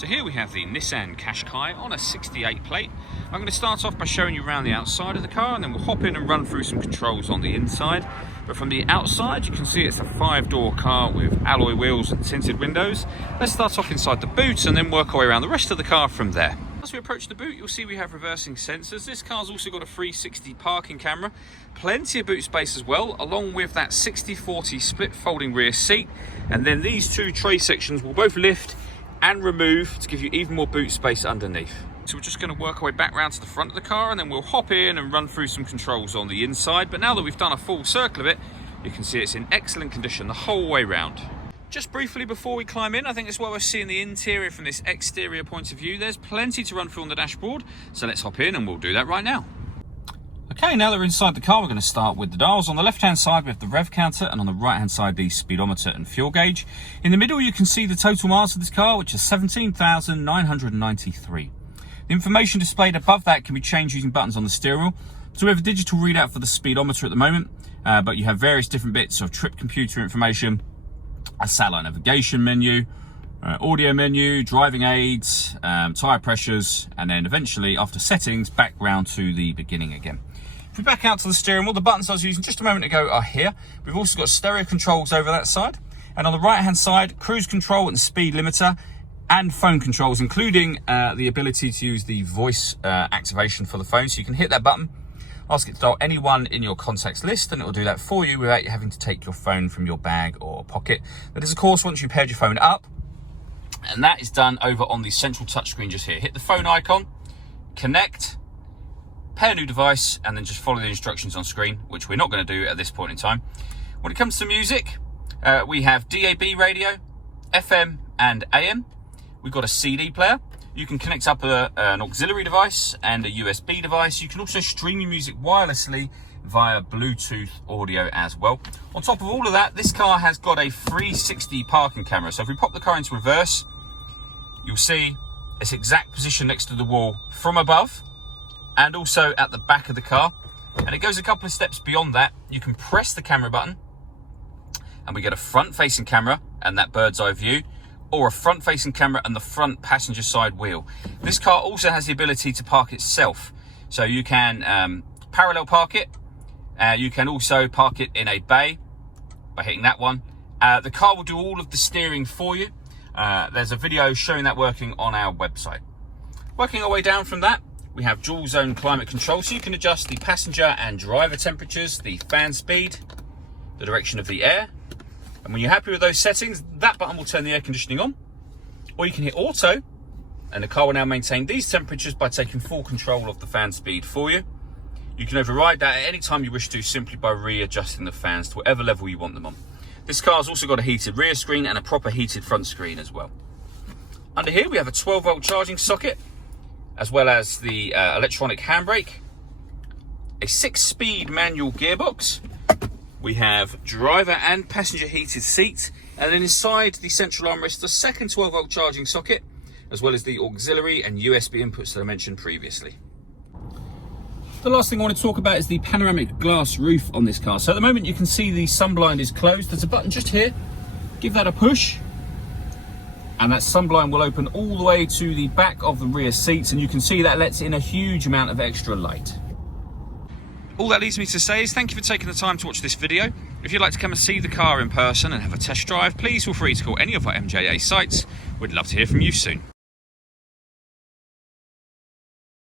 So here we have the Nissan Qashqai on a 68 plate. I'm going to start off by showing you around the outside of the car, and then we'll hop in and run through some controls on the inside. But from the outside you can see it's a 5-door car with alloy wheels and tinted windows. Let's start off inside the boot and then work our way around the rest of the car from there. As we approach the boot, you'll see we have reversing sensors. This car's also got a 360 parking camera, plenty of boot space as well, along with that 60/40 split folding rear seat. And then these two tray sections will both lift and remove to give you even more boot space underneath. So we're just going to work our way back round to the front of the car, and then we'll hop in and run through some controls on the inside. But now that we've done a full circle of it, you can see it's in excellent condition the whole way round. Just briefly before we climb in, I think it's well worth seeing the interior from this exterior point of view. There's plenty to run through on the dashboard, so let's hop in and we'll do that right now. Okay, now that we're inside the car, we're going to start with the dials. On the left-hand side, we have the rev counter, and on the right-hand side, the speedometer and fuel gauge. In the middle, you can see the total miles of this car, which is 17,993. The information displayed above that can be changed using buttons on the steering wheel. So we have a digital readout for the speedometer at the moment, but you have various different bits of trip computer information, a satellite navigation menu, audio menu, driving aids, tyre pressures, and then eventually, after settings, back round to the beginning again. If we back out to the steering wheel, the buttons I was using just a moment ago are here. We've also got stereo controls over that side. And on the right-hand side, cruise control and speed limiter and phone controls, including the ability to use the voice activation for the phone. So you can hit that button, ask it to dial anyone in your contacts list, and it will do that for you without you having to take your phone from your bag or pocket. That is, of course, once you've paired your phone up. And that is done over on the central touchscreen just here. Hit the phone icon, connect, pair a new device, and then just follow the instructions on screen, which we're not going to do at this point in time. When it comes to music, we have DAB radio, FM and AM. We've got a CD player. You can connect up an auxiliary device and a USB device. You can also stream your music wirelessly via Bluetooth audio as well. On top of all of that, this car has got a 360 parking camera. So if we pop the car into reverse, you'll see its exact position next to the wall from above and also at the back of the car. And it goes a couple of steps beyond that. You can press the camera button and we get a front-facing camera and that bird's eye view, or a front-facing camera and the front passenger side wheel. This car also has the ability to park itself. So you can parallel park it. You can also park it in a bay by hitting that one. The car will do all of the steering for you. There's a video showing that working on our website. Working our way down from that, we have dual zone climate control, so you can adjust the passenger and driver temperatures, the fan speed, the direction of the air. And when you're happy with those settings, that button will turn the air conditioning on. Or you can hit auto, and the car will now maintain these temperatures by taking full control of the fan speed for you. You can override that at any time you wish to, simply by readjusting the fans to whatever level you want them on. This car's also got a heated rear screen and a proper heated front screen as well. Under here we have a 12-volt charging socket, as well as the electronic handbrake, a 6-speed manual gearbox. We have driver and passenger heated seats, and then inside the central armrest, a second 12-volt charging socket, as well as the auxiliary and USB inputs that I mentioned previously. The last thing I want to talk about is the panoramic glass roof on this car. So at the moment you can see the sunblind is closed. There's a button just here. Give that a push, and that sunblind will open all the way to the back of the rear seats, and you can see that lets in a huge amount of extra light. All that leaves me to say is thank you for taking the time to watch this video. If you'd like to come and see the car in person and have a test drive, please feel free to call any of our MJA sites. We'd love to hear from you soon.